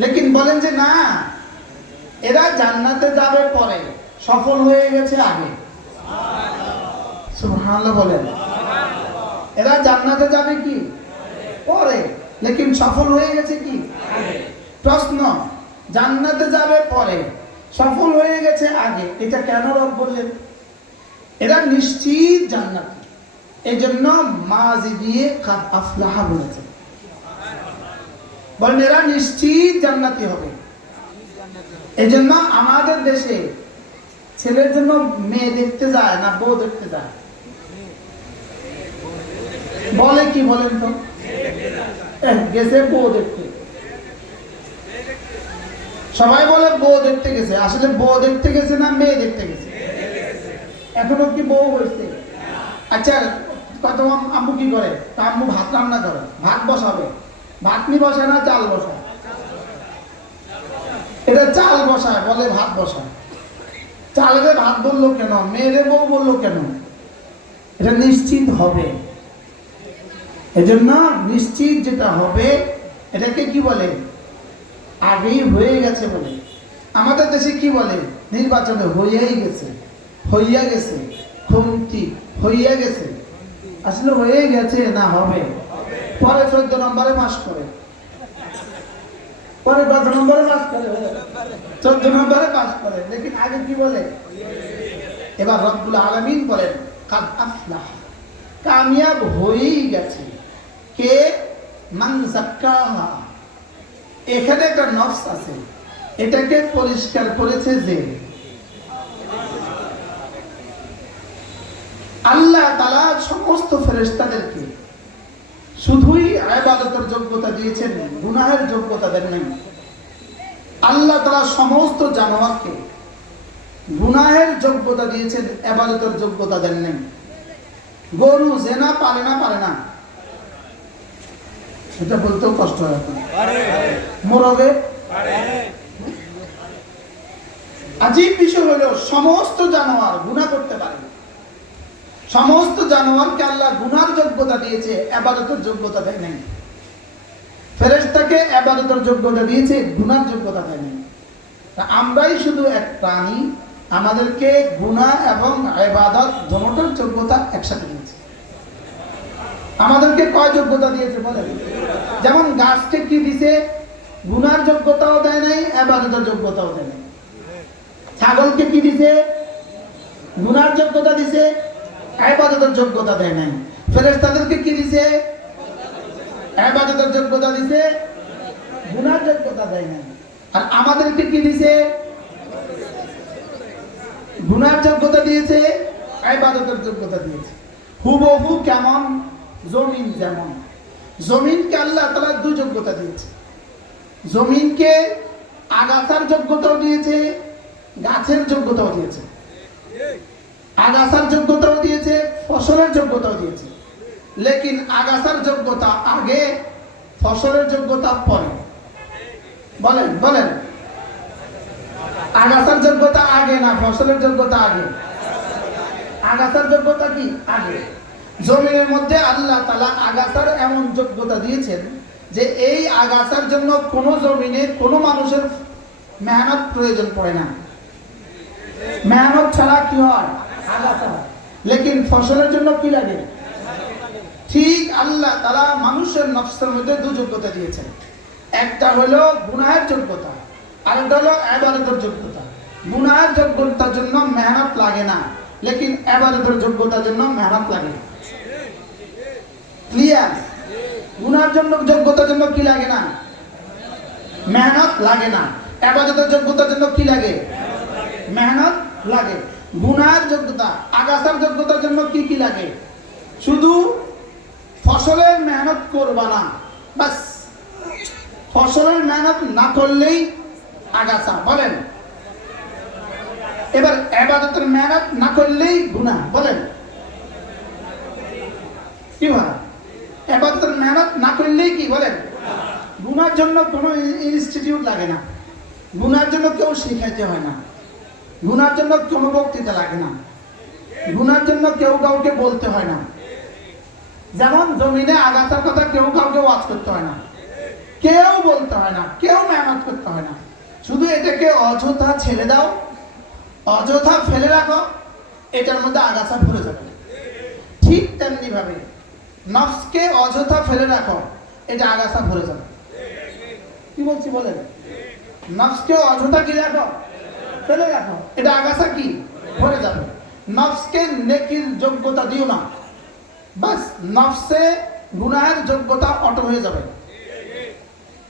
লেকিন বলেন যে না, এরা জান্নাতে যাবে পরে, সফল হয়ে গেছে আগে। সুবহানাল্লাহ বলেন। এরা জান্নাতে যাবে কি পরে, লেকিন সফল হয়ে গেছে কি আগে। প্রশ্ন, জান্নাতে যাবে পরে, সফল হয়ে গেছে আগে, এটা কেন রব বললেন? এরা নিশ্চিত জান্নাতি, এই জন্য মাজি দিয়ে কাদ আফলাহা বলেছে। বলেন এরা নিশ্চিত জান্নাতি হবে। এই জন্য আমাদের দেশে ছেলের জন্য মেয়ে দেখতে যায় না বউ দেখতে যায়? বলে কি বলেন তো? গেছে বউ দেখতে। সবাই বলে বউ দেখতে গেছে, আসলে বউ দেখতে গেছে না মেয়ে দেখতে গেছে? এখনো কি বউ হয়েছে? আচ্ছা, কত আম্মু কি করে? আম্মু ভাত রান্না করে, ভাত বসাবে। ভাতনি বসায় না চাল বসায়? এটা চাল বসায়, বলে ভাত বসায়। চালের ভাত বললো কেন? মেয়েরে বউ বললো কেন? এটা নিশ্চিত হবে। এজন্য নিশ্চিত যেটা হবে এটাকে কি বলে? আগেই হয়ে গেছে বলে। আমাদের দেশে কি বলে? নির্বাচনে হয়েই গেছে, হইয়া গেছে, খুমতি হইয়া গেছে। আসলে হয়ে গেছে না হবে? পরে 14 নম্বরে পাস করে, পরে 10 নম্বরে পাস করে, 14 নম্বরে পাস করে, লেকিন আগে কি বলে? এবার রব্বুল আলামিন বলেন কাদ আফলাহ, কামিয়াব হয়েই গেছে কে? মান যাক্কাহা। এখানে একটা নফস আছে, এটাকে পরিষ্কার করেছে যে আল্লাহ তাআলা সমস্ত ফেরেশতাদেরকে শুধুই ইবাদতের যোগ্যতা দিয়েছেন, গুনাহের যোগ্যতা দেন নাই। আল্লাহ তাআলা সমস্ত জানোয়ারকে গুনাহের যোগ্যতা দিয়েছেন, ইবাদতের যোগ্যতা দেন নাই। গরু জেনা পারে না? পারে না? এটা বলতেও কষ্ট হয় এখন। মোরগে আজীব বিষয় হলো সমস্ত জানোয়ার গুনাহ করতে পারে। সমস্ত জানোয়ারকে আল্লাহ গুনার যোগ্যতা দিয়েছে, ইবাদতের যোগ্যতা দেয় নাই। ফেরেশতাকে ইবাদতের যোগ্যতা দিয়েছে, গুনার যোগ্যতা দেয় নাই। আমরাই শুধু এক প্রাণী, আমাদেরকে গুনাহ এবং ইবাদত দুটোর যোগ্যতা একসাথে দিয়েছে। আমাদেরকে কয় যোগ্যতা দিয়েছে বলেন? যেমন গাছকে কি দিছে? গুনার যোগ্যতাও দেয় নাই, ইবাদতের যোগ্যতাও দেয় নাই। ছাগলকে কি দিছে? গুনার যোগ্যতা দিছে, ইবাদতের যোগ্যতা দেয় নাই। ফেরেশতাদেরকে কি দিছে? ইবাদতের যোগ্যতা দিছে, গুনার যোগ্যতা দেয় নাই। আর আমাদেরকে কি দিছে? গুনার যোগ্যতা দিয়েছে, ইবাদতের যোগ্যতা দিয়েছে। হুবহু কেমন? জমিন যেমন। জমিনকে আল্লাহ তাআলা দুই যোগ্যতা দিয়েছে। জমিনকে আগাছার যোগ্যতাও দিয়েছে, গাছের যোগ্যতাও দিয়েছে। আগাছার যোগ্যতাও দিয়েছে, ফসলের যোগ্যতাও দিয়েছে। লেকিন আগাছার যোগ্যতা আগে, ফসলের যোগ্যতা পরে। বলেন বলেন, আগাছার যোগ্যতা আগে না ফসলের যোগ্যতা আগে? আগাছার যোগ্যতা কি আগে। জমিনের মধ্যে আল্লাহ তাআলা আগাছার এমন যোগ্যতা দিয়েছেন যে এই আগাছার জন্য কোনো জমিনে কোনো মানুষের মেহনত প্রয়োজন পড়ে না। মেহনত ছাড়া কি হয়? আগাছা। লেকিন ফসলের জন্য কি লাগে? ঠিক আল্লাহ তাআলা মানুষের নফসের মধ্যে দুই যোগ্যতা দিয়েছেন। একটা হলো গুনাহের যোগ্যতা, আরেকটা হলো ইবাদতের যোগ্যতা। গুনাহের যোগ্যতার জন্য মেহনত লাগে না, লেকিন ইবাদতের যোগ্যতার জন্য মেহনত লাগে। ক্লিয়ার? গুনাহের জন্য যোগ্যতার জন্য কি লাগে না? মেহনত লাগে না। ইবাদতের যোগ্যতার জন্য কি লাগে? মেহনত লাগে। গুনাহের যোগ্যতা, আগাছার যোগ্যতার জন্য কি কি লাগে? শুধু ফসলের মেহনত করবা না, বাস। ফসলের মেহনত না করলেই আগাছা। বলেন। এবার ইবাদতের মেহনত না করলেই গুনাহ। বলেন কি হয়? ইবাদতের মেহনত না করলেই কি? বলেন গুনার জন্য কোনো ইনস্টিটিউট লাগে না, গুনার জন্য কেউ শিখাইতে হয় না, গুনার জন্য কোনো বক্তৃতা লাগে না, গুনার জন্য কেউ কাউকে বলতে হয় না। যেমন জমিনে আগাছার কথা কেউ কাউকে ওয়াজ করতে হয় না, কেউ বলতে হয় না, কেউ মেহনত করতে হয় না, শুধু এটাকে অযথা ছেড়ে দাও, অযথা ফেলে রাখো, এটার মধ্যে আগাছা ভরে যাবে। ঠিক তেমনি ভাবে নফসকে অযথা ফেলে রাখো, এটা আগাছা ভরে যাবে। কি বলছি বলেন? নফসকে অযথা কি রাখো, ফেলে রাখো, এটা আগাছা কি ভরে যাবে। নফসকে নেকির যোগ্যতা দিও না, বাস নফসে গুনাহের যোগ্যতা অটো হয়ে যাবে।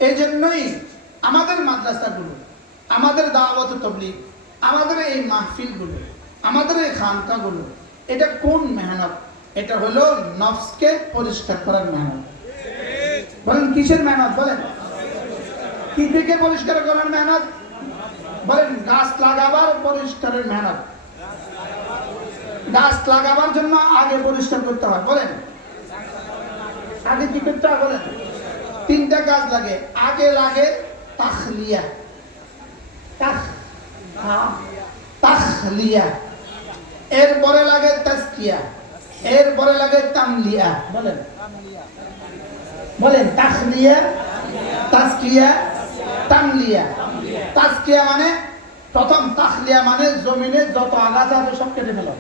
এই জন্যই আমাদের মাদ্রাসাগুলো, আমাদের দাওয়াত তাবলীগ, আমাদের এই মাহফিলগুলো, আমাদের এই খানকাগুলো, এটা কোন মেহনত? এটা হলো নফসকে পরিষ্কার করার মেহনত। বলেন কিসের মেহনত? বলেন কি থেকে পরিষ্কার করার মেহনত? বলেন গাছ লাগাবার পরিষ্কারের মেহনত। গাছ লাগাবার জন্য আগে পরিষ্কার করতে হয়। বলেন আগে কি করতে হয়? বলেন তিনটা কাজ লাগে। আগে লাগে তাখলিয়া, তাখলিয়া, এরপরে লাগে তাজকিয়া, এরপরে লাগে তামলিয়া। বলেন বলেন তাখলিয়া, তাজকিয়া, তামলিয়া। তাজকিয়া মানে প্রথম, তাখলিয়া মানে জমিনে যত আগাছা আছে সব কেটে ফেলো।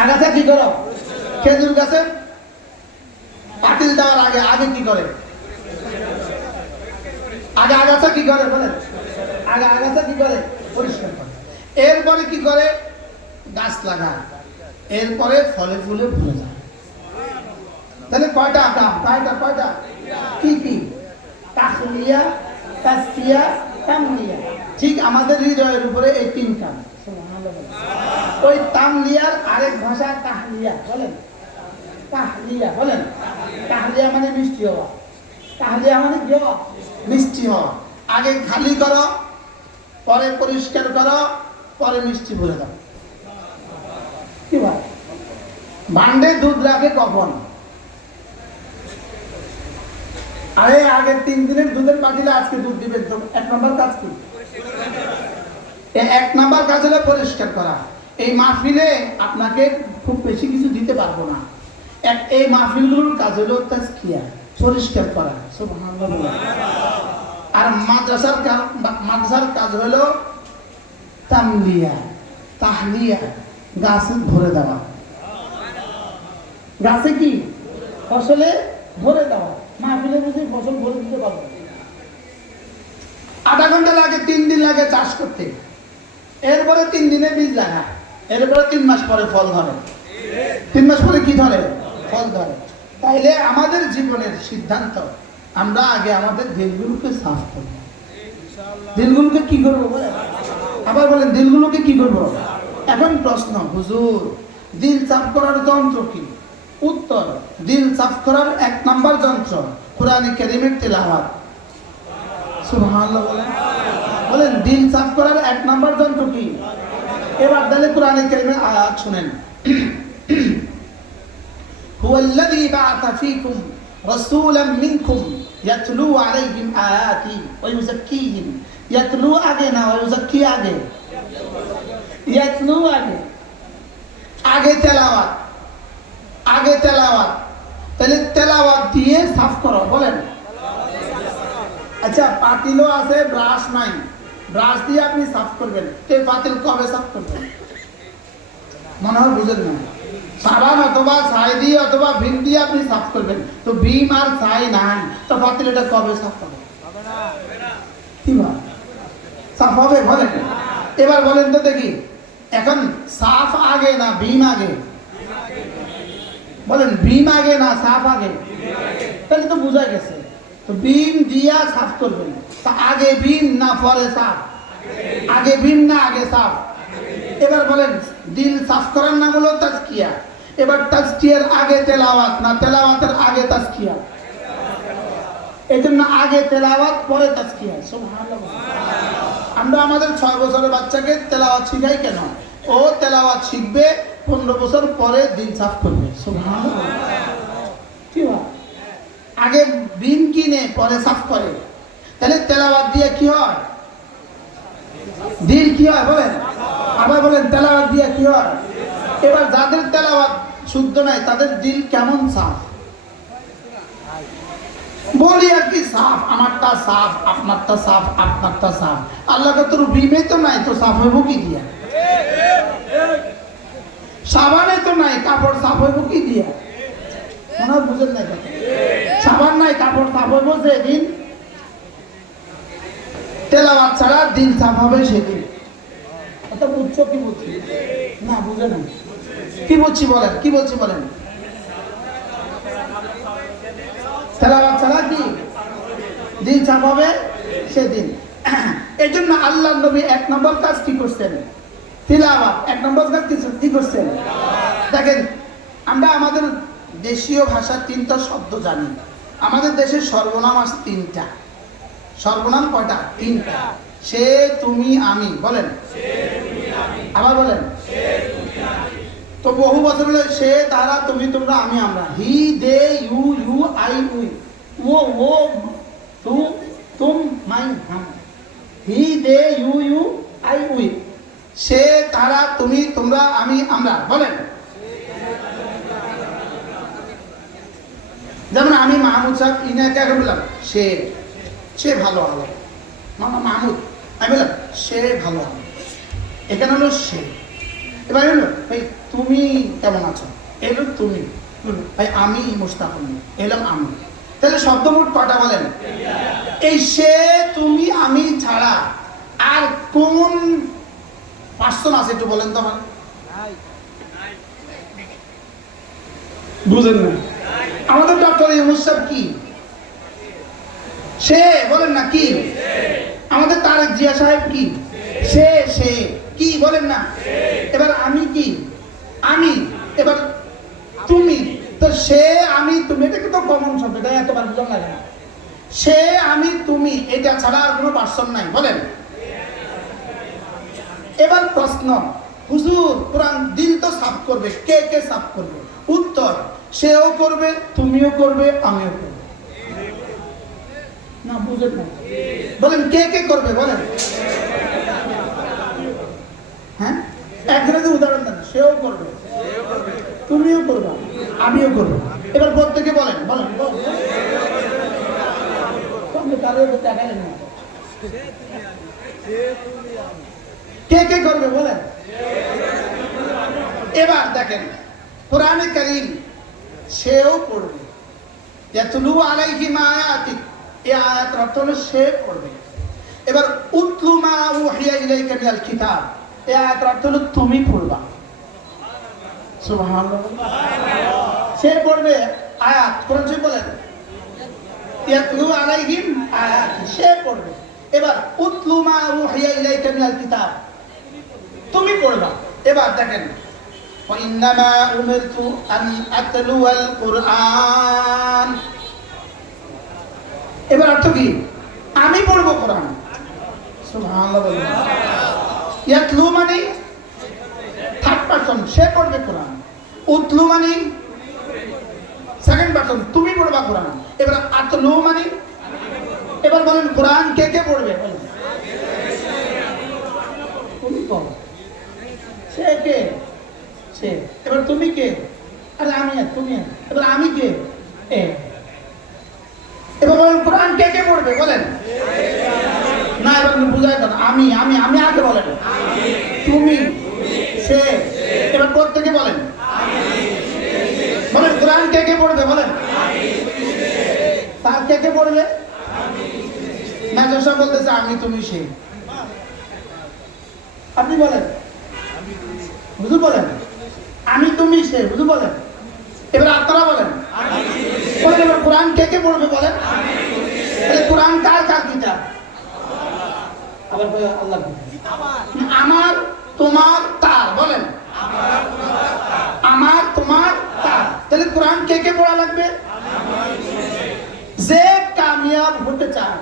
আগাছা কি করো? খেজুর গাছে পাতিল দেওয়ার আগে আগে কি করে? আগে আগাছা কি করে? বলেন আগে আগাছা কি করে? পরিষ্কার করে। এরপরে কি করে? গাছ লাগায়, এরপরে ফলে ফুলে ভরে যায়। তাহলে কয়টা কাম? কয়টা? কি কি? তাখলিয়া, তাজকিয়া, তামলিয়া। ঠিক আমাদের হৃদয়ের উপরে এই তিন কাম। ওই তামলিয়ার আরেক ভাষা তাহলিয়া। বলেন তাহলিয়া। বলেন তাহলিয়া মানে মিষ্টি হওয়া। তাহলিয়া মানে কি হওয়া? মিষ্টি হওয়া। আগে খালি করো, পরে পরিষ্কার করো, পরে মিষ্টি ভরে দাও। কি ভাই? ভান্ডে দুধ রাখে কখন? আরে আগে 3 দিনের দুধের পাতিলে আজকে দুধ দিবেন তো এক নম্বর কাজ কি? এক নম্বর কাজ হলো পরিষ্কার করা। এই মাহফিলে আপনাকে খুব বেশি কিছু দিতে পারবো না। এই মাহফিলগুলোর কাজ হলো তাজকিয়া, পরিষ্কার করা। সুবহানাল্লাহ। আর মাদ্রাসার কাজ হলো তামলিয়া, তাহলিয়া, গাছে ভরে দেওয়া। গাছে কি? ফসলে ভরে দেওয়া। মাহফিলে বুঝি ফসল ভরে দিতে পারবো? আধা ঘন্টা লাগে, 3 দিন লাগে চাষ করতে, এরপরে 3 দিনে বীজ লাগায়, এরপরে 3 মাস পরে ফল ধরে। 3 মাস পরে কি ধরে? ফল ধরে। তাইলে আমাদের জীবনের সিদ্ধান্ত, আমরা আগে আমাদের দিলগুলোকে সাফ করব। দিলগুলোকে কি করবো? বলেন আবার বলেন দিলগুলোকে কি করবো? এখন প্রশ্ন, হুজুর দিল সাফ করার যন্ত্র কি? উত্তর, দিল সাফ করার 1 নম্বর যন্ত্র কুরআনে কারীমের তেলাওয়াত। সুবহানাল্লাহ। বলেন দিল সাফ করার 1 নম্বর যন্ত্র কি? এবার তাহলে কুরআনে কারীমের আয়াত শুনেন। হুয়াল্লাযী বা'আসা ফীকুম রাসূলাম মিনকুম ইয়াতলু আলাইহিম আয়াতি ওয়া ইউযাক্কিহিম। ইয়াতলু আগে না, ওয়া ইউযাক্কি আগে। ইয়াতলু আগে, আগে তেলাওয়াত, আগে তেলাওয়াত। তাহলে তেলাওয়াত দিয়ে সাফ করো। বলেন আচ্ছা পাতিলও আছে, ব্রাশ নাই, ব্রাশ দিয়ে আপনি সাফ করবেন, এই পাতিল কবে সাফ করবেন? মনে হয় বুঝেন না। সাবান অথবা ছাই দিয়ে অথবা ভিম দিয়ে আপনি সাফ করবেন, তো ভীম আর ছাই নাই, তো পাতিল এটা কবে সাফ করবেন? কি ভাই সাফ হবে? বলেন এবার বলেন তো দেখি, এখন সাফ আগে না ভীম আগে? বলেন ভীম আগে না সাফ আগে? তাহলে তো বোঝা গেছে, তো ভীম দিয়া সাফ করবেন। তা আগে ভীম না পরে সাফ? আগে ভীম না আগে সাফ? এবার বলেন দিল সাফ করার নাম হলো তাজকিয়া। এবার তাজকিয়ার আগে তেলাওয়াত না তেলাওয়াতের আগে তাজকিয়া? এই জন্য আগে তেলাওয়াত পরে তাজকিয়া। সুবহানাল্লাহ। আমরা আমাদের 6 বছরের বাচ্চাকে তেলাওয়াত শিখাই কেন? ও তেলাওয়াত শিখবে, 15 বছর পরে দিল সাফ করবে। সুবহানাল্লাহ। কি হয়? আগে বিন কিনে পরে সাফ করে, তাহলে তেলাওয়াত দিয়ে কি হয়? দিল কি হয়? বলেন আবার বলেন তেলাওয়াত দিয়ে কি হয়? এবার যাদের তেলাওয়াত শুদ্ধ নাই তাদের দিল কেমন সাফ? বলি আর কি সাফ, আমারটা সাফ, আপনারটা সাফ, আপনারটা সাফ। আল্লাহকে তোর বিমে তো নাই, তো সাফ হইব কি দিয়া? সাবানে তো নাই, কাপড় সাফ হইব কি দিয়া? মনে হয় বুঝেন নাই কথা। সাবান নাই, কাপড় সাফ হইব যেদিন তেলাওয়াত ছাড়া দিল সাফ হবে সেদিন। কথা বুঝছো কি বলছি? না বুঝে না। কি বলছি বলেন, কি বলছি বলেন? তেলাওয়াত ছাড়া কি দিল সাফ হবে সেদিন। এই জন্য আল্লাহ নবী 1 নম্বর কাজ কি করছেন? তিলাওয়াত। 1 নম্বর কাজ কি করছেন? দেখেন, আমরা আমাদের দেশীয় ভাষার 3টা শব্দ জানি। আমাদের দেশের সর্বনাম আছে 3টা। সর্বনাম কয়টা? 3টা। সে, তুমি, আমি। বলেন আবার বলেন। তো বহু বছর হলো সে, তারা, তুমি, তোমরা, আমি, আমরা। হি, দে, ইউ, ইউ, আই, উই। ও, তুম, মাই, হাম। হি, দে, ইউ, ইউ, আই, উই। সে, তারা, তুমি, তোমরা, আমি, আমরা। বলেন। যেমন আমি মাহমুদ সাহেব, ইনাকে আগে বললাম সে ভালো হলো। মামা মাহমুদ, আমি বললাম সে ভালো হলো। এখানে হলো সে। এবার হলো ভাই তুমি কেমন আছো, এলো তুমি। ভাই আমি মুস্তাফুল, এলাম আমি। তাহলে শব্দ মোট কয়টা বলেন? এই সে, তুমি, আমি ছাড়া আর কোন পার্সন আছে একটু বলেন তো আমার? বুঝেন না? আমাদের ডক্টর ইউনূস সাহেব কি? সে। বলেন না কি? আমাদের তারেক জিয়া সাহেব কি? সে কি? বলেন না? এবার আমি কি? আমি। এবার তুমি। তো সে, আমি, তুমি, এটা কিন্তু কমন শব্দ, এটা এতবার বুঝান লাগে না। সে, আমি, তুমি, এটা ছাড়া আর কোনো পার্সন নাই। বলেন। এবার প্রশ্ন, হুজুর কোরআন দিল তো সাফ করবে, কে সাফ করবে? উত্তর, সেও করবে, তুমিও করবে, আমিও করবে। না বুঝেন না? বলেন কে করবে? বলেন। হ্যাঁ, একজনের উদাহরণ দেন। সেও করবে, তুমিও করবে, আমিও করবো। এবার প্রত্যেকে বলেন। কে করবে? বলেন। এবার দেখেন কোরআনে কারীম সেও পড়বে। ইয়াতলু আলাইহিম আয়াতি, এই আয়াত অর্থ হলো সে পড়বে। এবার উতলু মা উহিয়া ইলাইকা মিনাল কিতাব, এই আয়াত অর্থ হলো তুমি পড়বা। সুবহানাল্লাহ। সে পড়বে আয়াত। কোরআন শরীফ বলেন ইয়াতলু আলাইহিম আয়াতি, সে পড়বে। এবার উতলু মা উহিয়া ইলাইকা মিনাল কিতাব, তুমি পড়বা। এবার দেখেন وإنما أمرت أن أتلو القرآن, এবার অর্থ কি? আমি পড়বো কোরআন। সুবহানাল্লাহ বলেন। ইয়াতলু মানে থার্ড পারসন, সে পড়বে কোরআন। উতলু মানে সেকেন্ড পারসন, তুমি পড়বা কোরআন। এবার আতলু মানে, এবার বলেন কোরআন কে পড়বে? বলেন তুমি পড়ো। সে কে? সে। এবার তুমি কে? আরে আমি। তুমি। এবার আমি কে? এবার বলেন কোরআন কে পড়বে? বলেন না, এবার বুঝাই দেন। আমি আগে বলেন। তুমি, সে। এবার প্রত্যেকে বলেন। বলেন কোরআন কে পড়বে? বলেন তার কে পড়বে? মেজর সাহেব বলতেছে আমি, তুমি, সে। আপনি বলেন। বুঝু বলেন আমি, তুমি, সে। বুঝু বলেন। এবার আপনারা বলেন। এবার কোরআন কে পড়বে? বলেন। কোরআন কার কিতাব? আবার আল্লাহ। আমার, তোমার, তার। বলেন আমার, তোমার, তার। তাহলে কোরআন কে পড়া লাগবে? যে কামিয়াব হতে চায়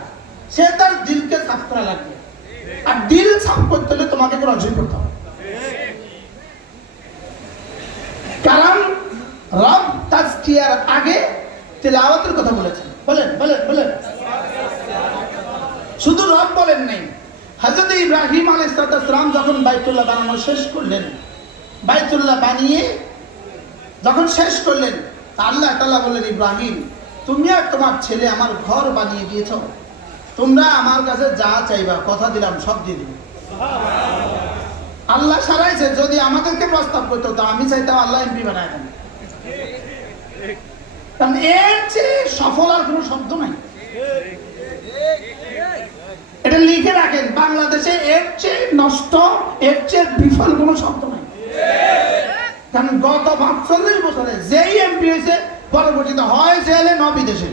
সে তার দিলকে সাফ করা লাগবে। আর দিল সাফ করতে হলে তোমাকে কোরআন শরীফ পড়তে হবে। কারণ রব তাজকিয়ার আগে তিলাওয়াতের কথা বলেছেন। বলেন। শুধু রব বলেন নাই, হযরত ইব্রাহিম আলাইহিস সালাম যখন বাইতুল্লাহ বানানো শেষ করলেন, বাইতুল্লাহ বানিয়ে যখন শেষ করলেন, আল্লাহ তাআলা বললেন ইব্রাহিম তুমি আর তোমার ছেলে আমার ঘর বানিয়ে দিয়েছ, তোমরা আমার কাছে যা চাইবা কথা দিলাম সব দিয়ে দিবে। আল্লাহ সারাইছে, যদি আমাদেরকে প্রস্তাব করতো তো আমি চাইতাম আল্লাহ এমপি বানায় দেন। কারণ এর চেয়ে সফল আর কোনো শব্দ নাই। এটা লিখে রাখেন, বাংলাদেশে এর চেয়ে নষ্ট, এর চেয়ে বিফল কোনো শব্দ নাই। কারণ গত ৪৫ বছরে যেই এমপি হয়েছে পরবর্তীতে হয় জেলে ন বিদেশে।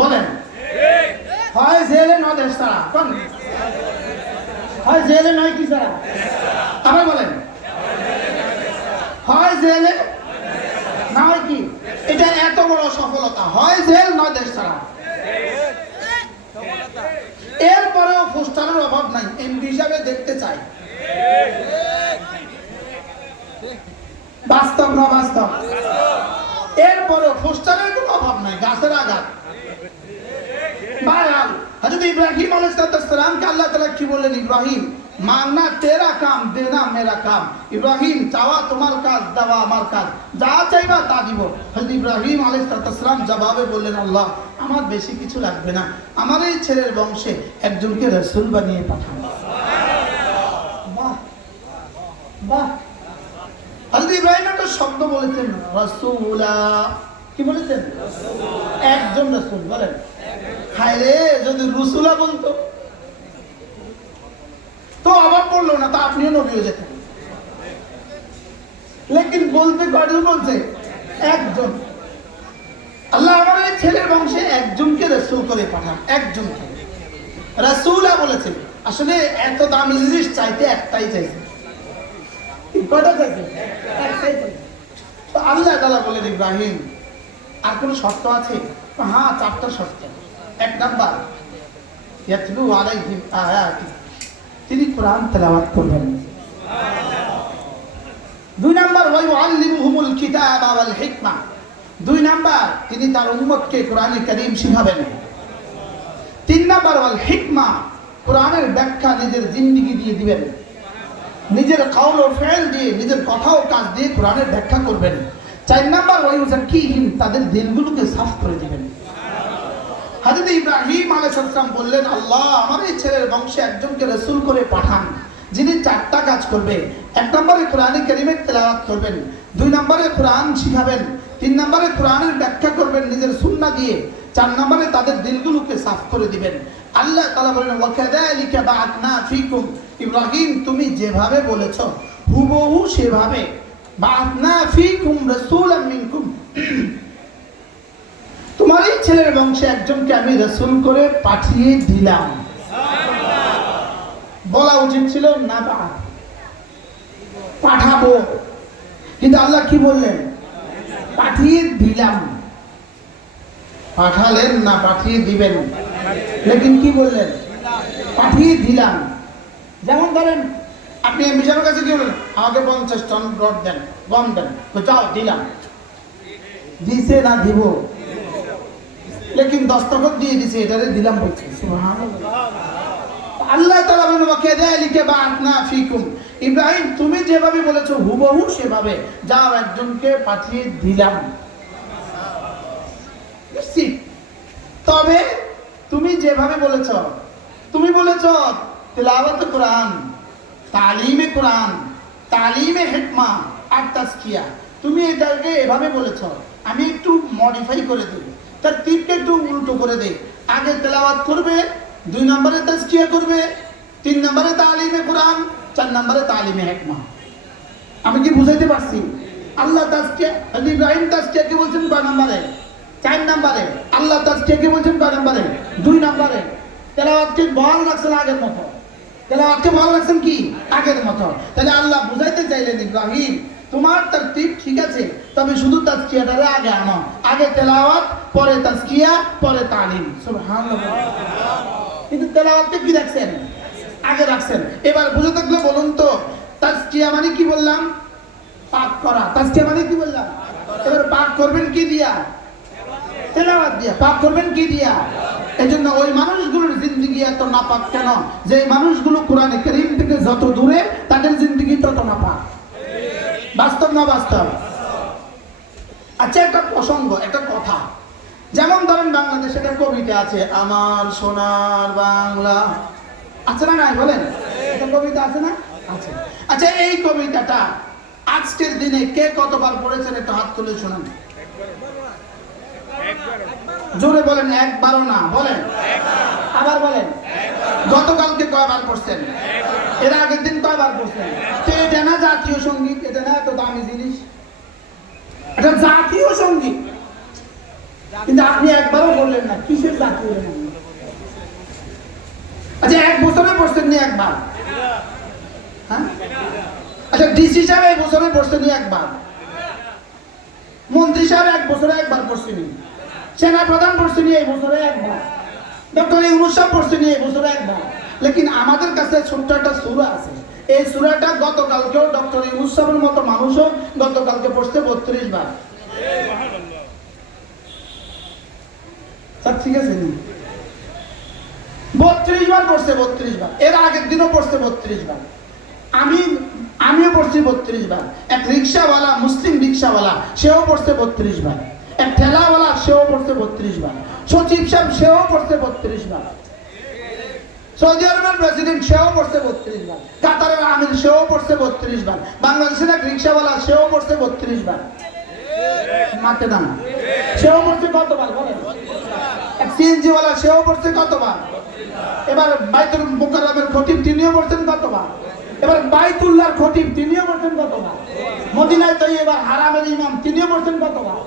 বলেন, হয় জেলে ন দেশ ছাড়া, হয় জেলে নয় কি ছাড়া, আবার বলেন, হয় জেলে নয় কি। এটা এত বড় সফলতা, হয় জেল নয় দেশ ছাড়া। এরপরেও পোস্টারের অভাব নাই, এমপি হিসাবে দেখতে চাই। বাস্তব না বাস্তব? এরপরেও পোস্টারের কোনো অভাব নাই, গাছের আঘাত। হযরত ইব্রাহিম আলাইহিস সালামকে আল্লাহ তাআলা কি বললেন? ইব্রাহিম মাংনা তেরা কাম, দেনা মেরা কাম। ইব্রাহিম চাওয়া তোমার কাজ, দেওয়া আমার কাজ, যা চাইবা তা দিব। হযরত ইব্রাহিম আলাইহিস সালাম জবাবে বললেন, আল্লাহ আমার বেশি কিছু লাগবে না, আমার এই ছেলের বংশে একজনকে রাসূল বানিয়ে পাঠান। বাহ বাহ। হযরত ইব্রাহিম একটা শব্দ বলেছেন, রাসূলা। কি বলেছেন? একজন রাসূল। বলেন, হায় রে, যদি রসুলা বলতো তো আবার পড়লো না, তা আপনিও নবী হয়ে যেতেন। লেকিন বলতে কয়জন বলছে? একজন। আল্লাহ আমার এই ছেলের বংশে একজনকে রাসূল করে পাঠান, একজনকে রাসূলা বলেছে। আসলে এত দাম ইংলিশ চাইতে একটাই চাইছে। কয়টা চাইছে? একটাই চাইছে। তো আল্লাহ তাআলা বলেন, ইব্রাহিম আর কোনো শর্ত আছে? হ্যাঁ, 4টা শর্ত। 1 নাম্বার, ইয়াতলু আলাইহিম আয়াতি, তিনি কোরআন তেলাওয়াত করবেন। 2 নাম্বার, ওয়া ইউআল্লিমুহুমুল কিতাবা ওয়াল হিকমা, 2 নাম্বার তিনি তার উম্মতকে কোরআনে কারীম শিখাবেন। 3 নাম্বার, ওয়াল হিকমা, কোরআনের ব্যাখ্যা নিজের জিন্দেগি দিয়ে দিবেন, নিজের কওল ও ফেল দিয়ে, নিজের কথা ও কাজ দিয়ে কোরআনের ব্যাখ্যা করবেন। 4 নাম্বার, ওয়া ইউযাক্কিহিম, তাদের দিলগুলোকে সাফ করে দিবেন। হযরত ইব্রাহিম আলাইহিস সালাম বললেন, আল্লাহ আমার এই ছেলের বংশে একজনকে রাসূল করে পাঠান, যিনি 4টা কাজ করবে। 1 নম্বরে কোরআনে কারীমের তেলাওয়াত করবেন, 2 নম্বরে কোরআন শিখাবেন, 3 নম্বরে কোরআনের ব্যাখ্যা করবেন নিজের সুন্নাহ দিয়ে, 4 নম্বরে তাদের দিলগুলোকে সাফ করে দিবেন। আল্লাহ তাআলা বলেন, ওয়া কাযালিকা বা'আতনা ফীকুম, ইব্রাহিম তুমি যেভাবে বলেছো হুবহু সেভাবে, বা'আতনা ফীকুম রাসূলাম মিনকুম, তোমার এই ছেলের বংশে একজনকে আমি রাসূল করে পাঠিয়ে দিলাম। বলা উচিত ছিল না পাঠাবো, কিন্তু আল্লাহ কি বললেন? পাঠিয়ে দিলাম। পাঠালেন না, পাঠিয়ে দিবেন। লেকিন কি বললেন? পাঠিয়ে দিলাম। যেমন ধরেন আপনি এমপি সাহেবের কাছে কি বললেন? আমাকে 50 টন রড দেন, গম দেন, তো যাও দিলাম। দিছে না দিব? লেকিন দস্তখত দিয়ে দিছে, এটারে দিলাম বলছে। সুবহানাল্লাহ। আল্লাহ তাআলা বলেন, ওয়া কাযালিকা বা'আতনা ফীকুম, ইব্রাহিম তুমি যেভাবে বলেছো হুবহু সেভাবে যাও, একজনকে পাঠিয়ে দিলাম। নিশ্চিত? তবে তুমি যেভাবে বলেছো, তুমি বলেছো তিলাওয়াতে কোরআন, তালিমে কোরআন, তালিমে হিকমা আর তাজকিয়া, তুমি এটাকে এভাবে বলেছো, আমি একটু মডিফাই করে দেব, তার তীরকে একটু উল্টো করে দেই। আগে তেলাওয়াত করবে, 2 নম্বরে তাজকিয়া করবে, 3 নম্বরে তালিমে কোরআন, 4 নম্বরে তালিমে হিকমা। আমি কি বুঝাইতে পারছি? আল্লাহ তাজকিয়া, ইব্রাহিম তাজকিয়াকে বলছেন 2 নম্বরে, 4 নম্বরে। আল্লাহ তাজকিয়াকে বলছেন 2 নম্বরে, 2 নম্বরে। তেলাওয়াতকে বহাল রাখছেন আগের মতো, তেলাওয়াতকে বহাল রাখছেন কি আগের মতো। তাহলে আল্লাহ বুঝাইতে চাইলেন, ইব্রাহিম তোমার তারতিব ঠিক আছে, তবে শুধু তাজকিয়াটারে আগে আনো, আগে তেলাওয়াত, পরে তাজকিয়া, পরে তালিম। সুবহানাল্লাহ। কিন্তু তেলাওয়াতকে কি রাখছেন? আগে রাখছেন। এবার বুঝে থাকলে বলুন তো, তাজকিয়া মানে কি বললাম? পাক করা। তাজকিয়া মানে কি বললাম? এবার পাক করবেন কি দিয়া? তেলাওয়াত দিয়া। পাক করবেন কি দিয়া? এজন্য ওই মানুষগুলোর জিন্দেগি এত নাপাক কেন? যে মানুষগুলো কোরআনে কারীম থেকে যত দূরে, তাদের জিন্দেগি তত নাপাক। বাস্তব না বাস্তব? আচ্ছা, একটা প্রসঙ্গ, একটা কথা, যেমন ধরেন বাংলাদেশে একটা কবিতা আছে, আমার সোনার বাংলা, আছে না নাই বলেন? একটা কবিতা আছে না? আছে। আচ্ছা, এই কবিতাটা আজকের দিনে কে কতবার পড়েছেন একটু হাত তুলে শোনান। জোরে বলেন। একবারও না, বলেন আবার বলেন। গতকালকে কয়বার পড়ছেন? এর আগের দিন কয়বার পড়ছেন? তো এটা না জাতীয় সঙ্গীত? এটা না এত দামি জিনিস? এটা জাতীয় সঙ্গীত, কিন্তু আপনি একবারও বললেন না। কিসের জাতীয় সঙ্গীত? আচ্ছা, এক বছরে পড়ছেন নি একবার? হ্যাঁ, আচ্ছা, ডিসি সাহেব এই বছরে পড়ছেন নি একবার? মন্ত্রী সাহেব এক বছরে একবার পড়ছেন, সেনা প্রধান পড়ছেন এই বছরে একবার, ডক্টর ইউনূস সাহেব পড়ছেন এই বছরে একবার। লেকিন আমাদের কাছে ছোট্ট একটা সূরা আছে, এই সূরাটা গতকালকেও ডক্টর ইউনূস সাহেবের মতো মানুষও গতকালকে পড়ছে 32 বার। ঠিক আছে, 32 বার পড়ছে, 32 বার। এর আগের দিনও পড়ছে 32 বার। আমিও পড়ছি 32 বার। এক রিক্সাওয়ালা, মুসলিম রিক্সাওয়ালা, সেও পড়ছে 32 বার। এক ঠেলাওয়ালা, সেও পড়ছে 32 বার। সচিব সাহেব, সেও পড়ছে 32 বার। সৌদি আরবের প্রেসিডেন্ট, সেও পড়ছে 32 বার। কাতারের আমির, সেও পড়ছে 32 বার। বাংলাদেশের এক রিক্সাওয়ালা, সেও পড়ছে 32 বার। মাঠে না, সেও পড়ছে কতবার বলেন? এক সিএনজিওয়ালা, সেও পড়ছে কতবার? এবার বাইতুল মুকাররমের খতিব, তিনিও পড়ছেন কতবার? এবার বাইতুল্লাহর খতিব, তিনিও পড়ছেন কতবার? মদিনায় তৈয়বা হারামের ইমাম, তিনিও পড়ছেন কতবার?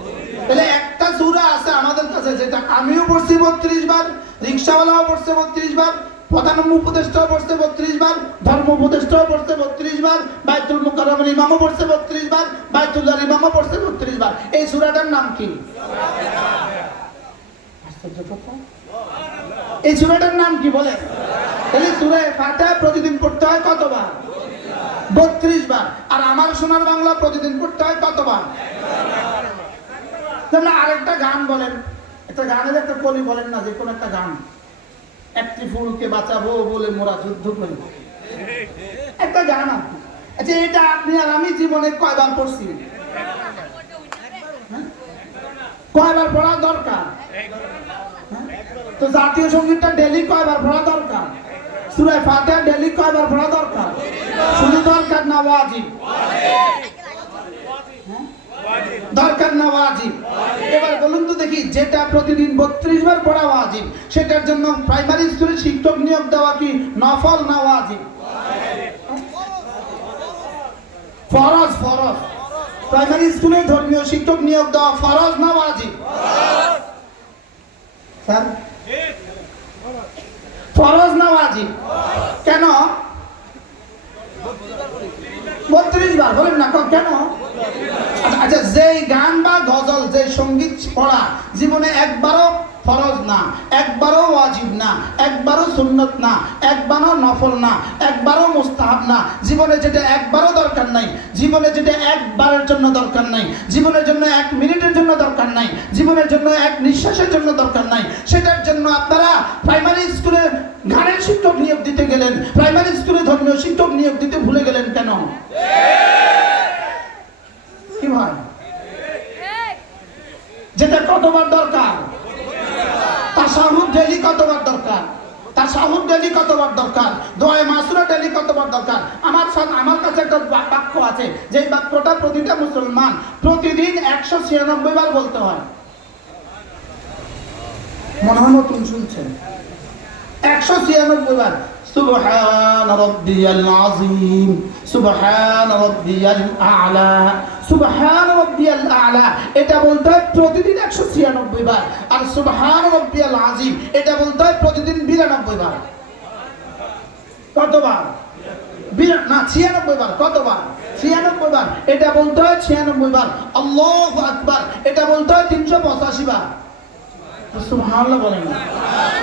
তাহলে একটা সূরা আছে আমাদের কাছে, যেটা আমিও পড়ছি 32 বার, রিকশাওয়ালাও পড়ছে 32 বার, প্রধান উপদেষ্টাও পড়ছে 32 বার, ধর্ম উপদেষ্টাও পড়ছে 32 বার, বাইতুল মুকাররমের ইমামও পড়ছে 32 বার, বাইতুল্লাহর ইমামও পড়ছে 32 বার। এই সূরাটার নাম কি? আশ্চর্য কথা। এই সূরাটার নাম কি বলেন? তাহলে সূরা ফাতিহা প্রতিদিন পড়তে হয় কতবার? 32 বার। আর আমার সোনার বাংলা প্রতিদিন পড়তে হয় কতবার? তাহলে আরেকটা গান বলেন, একটা গানের একটা কলি বলেন না, যে কোন একটা গান, একটি ফুলকে বাঁচাবো বলে মোরা যুদ্ধ করি, একটা গান আছে। আচ্ছা, এটা আপনি আর আমি জীবনে কয়বার পড়ছি? কয়বার পড়া দরকার? তো জাতীয় সঙ্গীতটা ডেলি কয়বার পড়া দরকার? সূরা ফাতিহা ডেলি কয়বার পড়া দরকার? শুধু দরকার না ওয়াজিব? দরকার না ওয়াজিব? এবার বলুন তো দেখি, যেটা প্রতিদিন 32 বার পড়া ওয়াজিব, সেটার জন্য প্রাইমারি স্কুলে শিক্ষক নিয়োগ দেওয়া কি নফল না ওয়াজিব? ফরজ। ফরজ। প্রাইমারি স্কুলে ধর্মীয় শিক্ষক নিয়োগ দেওয়া ফরজ না ওয়াজিব? স্যার, ফরজ না ওয়াজিব? কেন 32 বার বলেন না কেন? আচ্ছা, যেই গান বা গজল, যে সঙ্গীত পড়া জীবনে একবারও ফরজ না, একবারও ওয়াজিব না, একবারও সুন্নত না, একবারও নফল না, একবারও মুস্তাহাব না, জীবনে যেটা একবারও দরকার নাই, জীবনে যেটা একবারের জন্য দরকার নাই, জীবনের জন্য 1 মিনিটের জন্য দরকার নাই, জীবনের জন্য 1 নিঃশ্বাসের জন্য দরকার নাই, সেটার জন্য আপনারা প্রাইমারি স্কুলে গানের শিক্ষক নিয়োগ দিতে গেলেন, প্রাইমারি স্কুলে ধর্মীয় শিক্ষক নিয়োগ দিতে ভুলে গেলেন কেন? কি ভাই, যেটা কতবার দরকার? তাশাহুদ ডেলি কতবার দরকার? তাশাহুদ ডেলি কতবার দরকার? দোয়া মাসুরা ডেলি কতবার দরকার? আমার কাছে একটা বাক্য আছে, যে বাক্যটা প্রতিটা মুসলমান প্রতিদিন 196 বার বলতে হয়। মনে হয় নতুন শুনছেন। 196 বার সুবহান রাব্বিয়াল আযীম, সুবহান রাব্বিয়াল আ'লা, সুবহান রাব্বিয়াল আ'লা, এটা বলতে হয় প্রতিদিন 196 বার। আর সুবহান রাব্বিয়াল আযীম এটা বলতে হয় প্রতিদিন 92 বার। কতবার? না, 96 বার। কতবার? 96 বার। এটা বলতে হয় 96 বার। আল্লাহু আকবার এটা বলতে হয় 385 বার। সুবহানাল্লাহ বলেন না,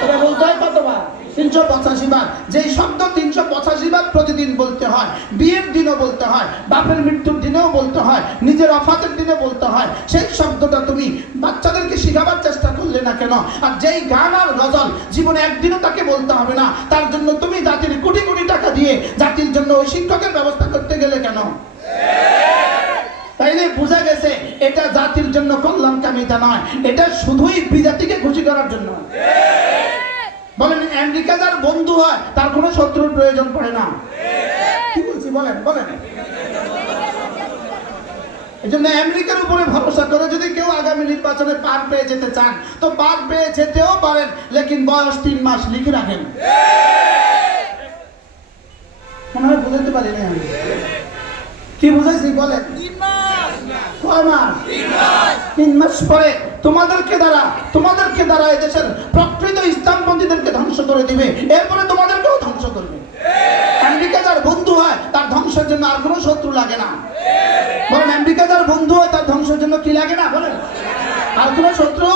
এটা বলতে হয় কতবার? 385 বার। যেই শব্দ 385 বার প্রতিদিন বলতে হয়, বিয়ের দিনও বলতে হয়, বাপের মৃত্যুর দিনেও বলতে হয়, নিজের ওফাতের দিনে বলতে হয়, সেই শব্দটা তুমি বাচ্চাদেরকে শেখাবার চেষ্টা করলে না কেন? আর যেই গান আর গজল জীবনে একদিনও তাকে বলতে হবে না, তার জন্য তুমি জাতির কোটি কোটি টাকা দিয়ে জাতির জন্য ওই শিক্ষকের ব্যবস্থা করতে গেলে কেন? তাইলে বোঝা গেছে এটা জাতির জন্য কল্যাণকামিতা নয়, এটা শুধুই বিজাতিকে খুশি করার জন্য। বলেন আমেরিকা যার বন্ধু হয় তার কোনো শত্রুর প্রয়োজন পড়ে না। কি বলছি বলেন বলেন। এই জন্য আমেরিকার উপরে ভরসা করে যদি কেউ আগামী নির্বাচনে পার পেয়ে যেতে চান তো পার পেয়ে যেতেও পারেন, লেকিন বয়স 3 মাস লিখে রাখেন। মনে হয় বুঝাতে পারি না আমি। কি বুঝাইছি বলেন? 3 মাস। কয় মাস? 3 মাস পরে তোমাদেরকে দ্বারা এদেশের প্রকৃত ইসলামপন্থীদেরকে ধ্বংস করে দিবে, এরপরে তোমাদেরকেও ধ্বংস করবে। আমেরিকা যার বন্ধু হয় তার ধ্বংসের জন্য আর কোনো শত্রু লাগে না। বলেন আমেরিকা যার বন্ধু হয় তার ধ্বংসের জন্য কি লাগে না? বলেন আর কোনো শত্রু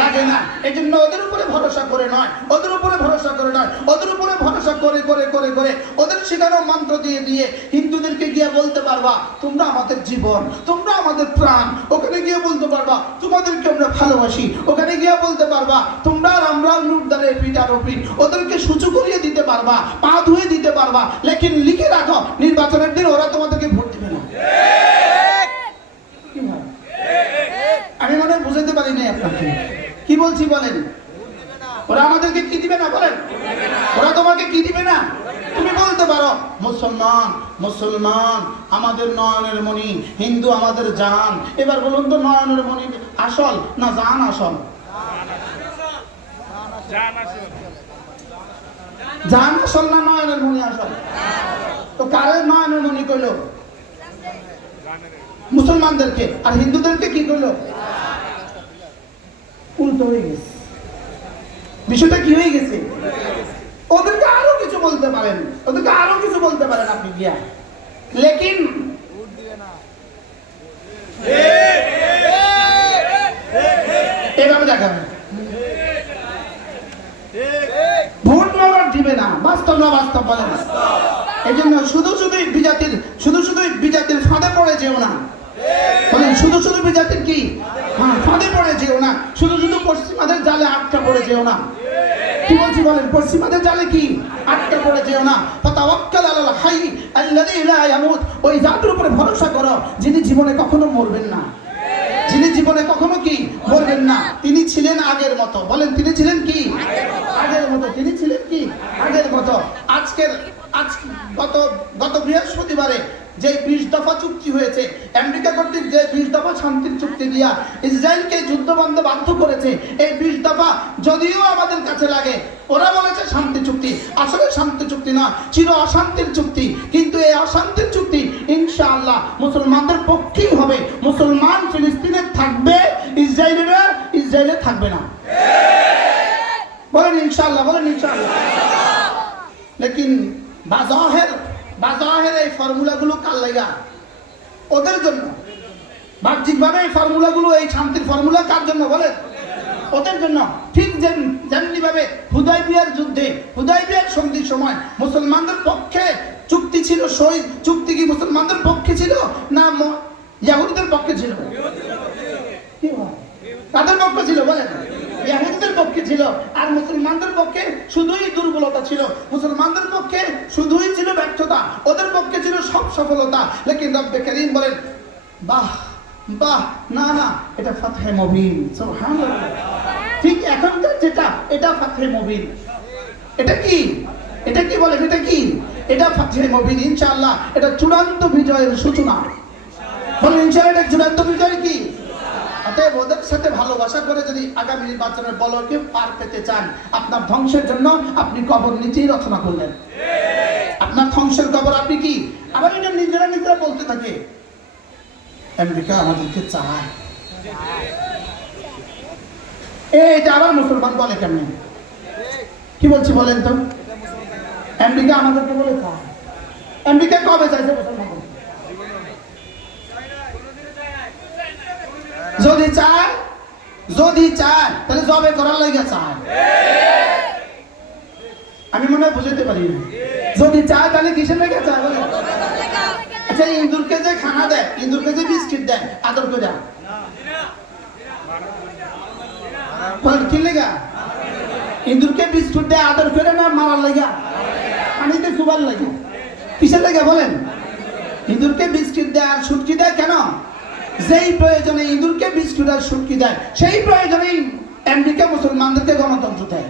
লাগে না। এই জন্য ওদের উপরে ভরসা করে নয়, ওদের উপরে ভরসা করে নয়, ওদের উপরে ভরসা করে করে করে করে ওদের শেখানো মন্ত্র দিয়ে দিয়ে হিন্দুদেরকে গিয়ে বলতে পারবা তোমরা আমাদের জীবন, তোমরা আমাদের প্রাণ। ওখানে গিয়ে বলতে পারবা তোমাদেরকে আমরা ভালোবাসি। ওখানে গিয়ে বলতে পারবা তোমরা আর আমরা নুরদারে পিটারোপিন। ওদেরকে সূচু করিয়ে দিতে পারবা, পা ধুয়ে দিতে পারবা, লেকিন লিখে রাখো নির্বাচনের দিন ওরা তোমাদেরকে ভোট দিবে না। আমি মনে হয় বুঝাতে পারি নাই আপনাকে। কি বলছি বলেন? ওরা আমাদেরকে কি দিবে না? বলেন ওরা তোমাকে কি দিবে না? তুমি বলতে পারো মুসলমান মুসলমান আমাদের নয়নের মণি, হিন্দু আমাদের জান। এবার বলুন তো নয়নের মণি আসল না জান আসল? জান আসল না নয়নের মণি আসল? তো কারের নয়নের মণি কইল? মুসলমানদেরকে। আর হিন্দুদেরকে কি করলো? উল্টো হয়ে গেছে। বিষয়টা কি হয়ে গেছে? ওদেরকে আরো কিছু বলতে পারেন, ওদেরকে আরো কিছু বলতে পারেন আপনি গিয়া, লেকিন এভাবে দেখাবেন ভোট নগর দিবে না। বাস্তব না বাস্তব বলেন? এই জন্য শুধু শুধুই বিজাতির ফাঁদে পড়ে যেও না। বলেন শুধু বিজাতির কি ফাঁদে পড়ে যেও না, শুধু পশ্চিমাদের জালে আটকা পড়ে যেও না। কি বলছি বলেন? পশ্চিমাদের জালে কি আটকা পড়ে যেও না। ফাতাওয়াক্কাল আলাল হায়্যি আল্লাযী লা ইয়ামুত। ওই জাতির উপরে ভরসা করো যিনি জীবনে কখনো মরবেন না, যিনি জীবনে কখনো কি মরবেন না। তিনি ছিলেন আগের মতো। বলেন তিনি ছিলেন কি আগের মতো? তিনি ছিলেন কি আগের মতো। গত বৃহস্পতিবারে যে 20 দফা চুক্তি হয়েছে, আমেরিকা কর্তৃক যে 20 দফা শান্তির চুক্তি দিয়া ইসরায়েলকে যুদ্ধ বন্ধে বাধ্য করেছে, এই 20 দফা যদিও আমাদের কাছে লাগে ওরা বলেছে শান্তি চুক্তি, আসলে শান্তি চুক্তি না, চির অশান্তির চুক্তি। কিন্তু এই অশান্তির চুক্তি ইনশাআল্লাহ মুসলমানদের পক্ষেই হবে। মুসলমান ফিলিস্তিনে থাকবে, ইসরায়েলে থাকবে না। বলেন ইনশাআল্লাহ, বলেন ইনশাআল্লাহ। লেকিন বাজাহের এই ফর্মুলাগুলো কার লাগা? ওদের জন্য। বাহ্যিকভাবে এই ফর্মুলাগুলো, এই শান্তির ফর্মুলা কার জন্য? বলেন ওদের জন্য। ঠিক যেমনি ভাবে হুদায়বিয়ার যুদ্ধে, হুদায়বিয়ার সন্ধির সময় মুসলমানদের পক্ষে চুক্তি ছিল। সই চুক্তি কি মুসলমানদের পক্ষে ছিল না ইহুদিদের পক্ষে ছিল? তাদের পক্ষে ছিল। বলেন ইহুদিদের পক্ষে ছিল। আর মুসলমানদের পক্ষে শুধুই দুর্বলতা ছিল, মুসলমানদের পক্ষে শুধুই ছিল ব্যর্থতা, ওদের পক্ষে ছিল সব সফলতা। লেকিন রব্বে কারীম বলেন বাহ বাহ, না না, এটা ফাতহে মুবিন। সুবহানাল্লাহ। ঠিক এখনকার যেটা, এটা ফাতহে মুবিন। এটা কি বলেন? এটা কি? এটা ফাতহে মুবিন। ইনশাআল্লাহ এটা চূড়ান্ত বিজয়ের সূচনা। বলেন ইনশাআল্লাহ এটা চূড়ান্ত বিজয় কি? অতএব ওদের সাথে ভালোবাসা করে যদি আগামী নির্বাচনের বলকে পার পেতে চান, আপনার ধ্বংসের জন্য আপনি কবর নিচেই রচনা করলেন। আপনার ধ্বংসের কবর আপনি কি? আবার এটা নিজেরা বলতে থাকে আমেরিকা আমাদেরকে চায়। এটা আবার মুসলমান বলে কেমন? কি বলছি বলেন তো? আমেরিকা আমাদেরকে বলে চায়। আমেরিকা কবে চাইছে মুসলমান? যদি চায় তাহলে জবে করার লাগে চায়। আমি মনে হয় বুঝতে পারি না। যদি চায় তাহলে কিসের লেগে চায়? বলে আচ্ছা ইন্দুরকে যে খানা দেয়, ইন্দুরকে যে বিস্কিট দেয় আদর করে দেয়, কি লেগা? ইন্দুরকে বিস্কুট দেয় আদর করে না মারার লাগা? পানিতে চুবার লাগে? কিসের লেগে বলেন? ইন্দুরকে বিস্কিট দেয় আর সুটকি দেয় কেন? যেই প্রয়োজনে ইঁদুরকে বিস্কুট আর শুটকি দেয়, সেই প্রয়োজনেই আমেরিকা মুসলমানদেরকে গণতন্ত্র দেয়।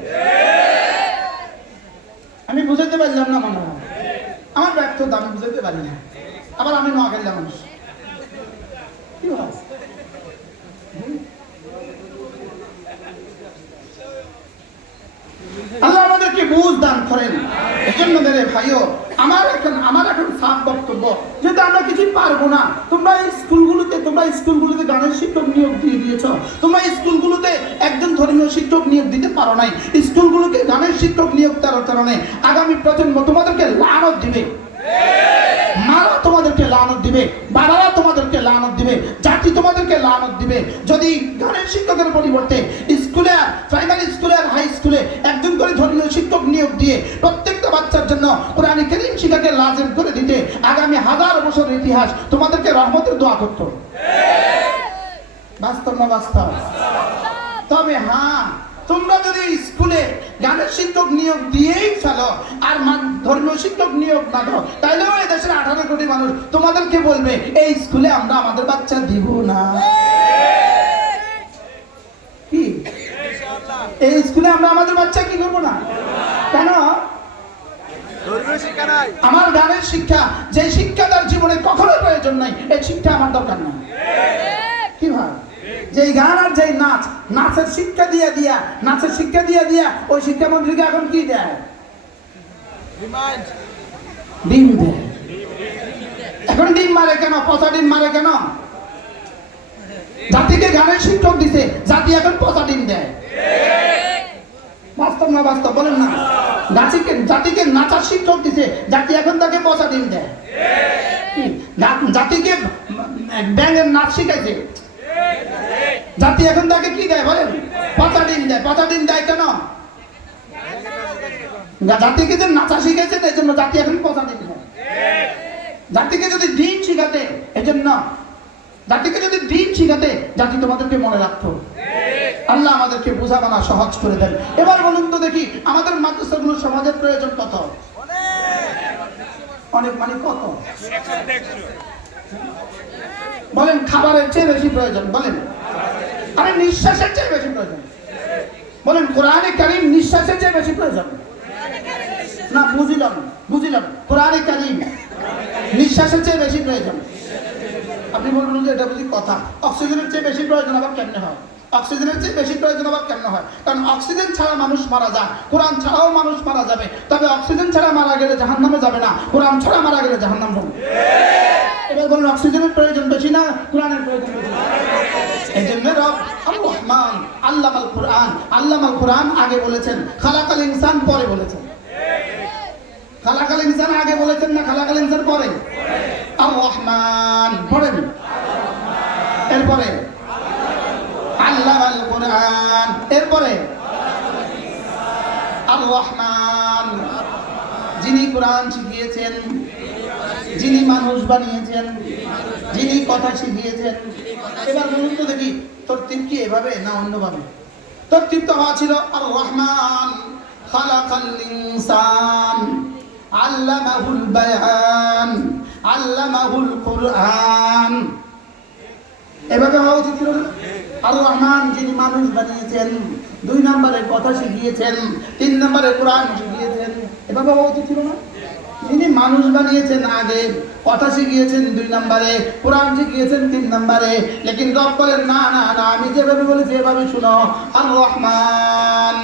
আমি বুঝাতে পারলাম না, মনে হয় আমার ব্যর্থতা, আমি বুঝাতে পারি না। আবার আমি নোয়াখালীর মানুষ, কি হয়? আল্লাহ আমাদেরকে বুঝ দান করেন। এজন্য মেরে ভাইও, আমার এখন সাফ বক্তব্য, যেহেতু আমরা কিছুই পারবো না, তোমরা স্কুলগুলোতে গানের শিক্ষক নিয়োগ দিয়ে দিয়েছ, তোমরা স্কুলগুলোতে একজন ধর্মীয় শিক্ষক নিয়োগ দিতে পারো নাই, স্কুলগুলোকে গানের শিক্ষক নিয়োগ দেওয়ার কারণে আগামী প্রজন্ম তোমাদেরকে লানত দিবে, মারা তোমাদেরকে লানত দিবে, বাবারা তোমাদেরকে লানত দিবে, জাতি তোমাদেরকে লানত দিবে। যদি গানের শিক্ষকের পরিবর্তে স্কুলে, প্রাইমারি স্কুলে আর হাই স্কুলে একজন করে ধর্মীয় শিক্ষক নিয়োগ দিয়ে প্রত্যেকটা বাচ্চার জন্য কোরআন কারীম শিক্ষাকে লাজিম করে দিতে, আগামী 1000 বছরের ইতিহাস তোমাদেরকে রহমতের দোয়া করত। বাস্তব না বাস্তব? তবে হ্যাঁ, তোমরা যদি স্কুলে গানের শিক্ষক নিয়োগ দিয়েই ফেলো আর ধর্মীয় শিক্ষক নিয়োগ না দাও, তাইলেও এই দেশের 18 কোটি মানুষ তোমাদেরকে বলবে এই স্কুলে আমরা আমাদের বাচ্চা দিব না। কি এই স্কুলে আমরা আমাদের বাচ্চা কি করবো না? কেন? আমার গানের শিক্ষা, যে শিক্ষা তার জীবনে কখনো প্রয়োজন নাই, এই শিক্ষা আমার দরকার নাই। কি ভাই, যে গান আর যে নাচের শিক্ষা দিয়া ওই শিক্ষামন্ত্রীকে এখন কি দেয়? ডিম দেয়। এখন ডিম মারে কেন? পচা ডিম মারে কেন? জাতিকে গানের শিক্ষক দিতে, জাতি এখন পচা ডিম দেয়। বাস্তব না বাস্তব? বলেন না। জাতিকে নাচার শিক্ষক দিতে, জাতি এখন তাকে পচা ডিম দেয়। জাতিকে ব্যাঙের নাচ শিখাইছে, জাতি এখন তাকে কি দেয়? বলেন, পচা ডিম দেয়। পচা ডিম দেয় কেন? জাতিকে যে নাচা শিখেছে, এই জন্য জাতি এখন পচা ডিম দেয়। জাতিকে যদি দিন শিখাতে, এজন্য জাতিকে যদি দিন শিখাতে, জাতি তোমাদেরকে মনে রাখতো। আল্লাহ আমাদেরকে বোঝাবানা সহজ করে দেন। এবার বলুন তো দেখি, আমাদের মাদ্রাসাগুলো সমাজের প্রয়োজন কত? অনেক। মানে কত? বলেন, খাবারের চেয়ে বেশি প্রয়োজন। বলেন, আরে নিঃশ্বাসের চেয়ে বেশি প্রয়োজন। বলেন, কোরআনে কারীম নিঃশ্বাসের চেয়ে বেশি প্রয়োজন। না, বুঝিলাম। কোরআনে কারীম নিঃশ্বাসের চেয়ে বেশি প্রয়োজন। আপনি বলবেন যে এটা বুঝি কথা, অক্সিজেনের চেয়ে বেশি প্রয়োজন আবার কেমনে হয়? অক্সিজেনের চেয়ে বেশি প্রয়োজন আবার কেমনে হয়? কারণ অক্সিজেন ছাড়া মানুষ মারা যায়, কোরআন ছাড়াও মানুষ মারা যাবে। তবে অক্সিজেন ছাড়া মারা গেলে জাহান্নামে যাবে না, কোরআন ছাড়া মারা গেলে জাহান্নাম যাবে। এবার বলুন, অক্সিজেনের প্রয়োজন বেশি না কোরআনের প্রয়োজন বেশি? এই জন্য রব আর-রহমান আল্লামাল কোরআন আগে বলেছেন, খালাকাল ইনসান পরে বলেছেন। খালাকাল ইনসান আগে বলেছেন না খালাকাল ইনসান পরে? আর-রহমান পড়েন, এরপরে আল্লামাল কোরআন, এরপরে আর-রহমান, যিনি কোরআন শিখিয়েছেন, যিনি মানুষ বানিয়েছেন, যিনি কথা শিখিয়েছেন। এবার বলুন তো দেখি, তরতিব কি এভাবে না অন্যভাবে? তরতিব তো হওয়া ছিল আর-রহমান খালাকাল ইনসান আল্লামাহুল বায়ান আল্লামাহুল কোরআন, এভাবে হওয়া উচিত ছিল। আর-রহমান যিনি মানুষ বানিয়েছেন, 2 নম্বরে কথা শিখিয়েছেন, 3 নম্বরে কোরআন শিখিয়েছেন, এভাবে হওয়া উচিত ছিল না? যিনি মানুষ বানিয়েছেন আগে, কথা শিখিয়েছেন 2 নম্বরে, কোরআন শিখিয়েছেন 3 নম্বরে। লেকিন রব বলেন না, আমি যেভাবে বলেছি এভাবে শুনো। আর-রহমান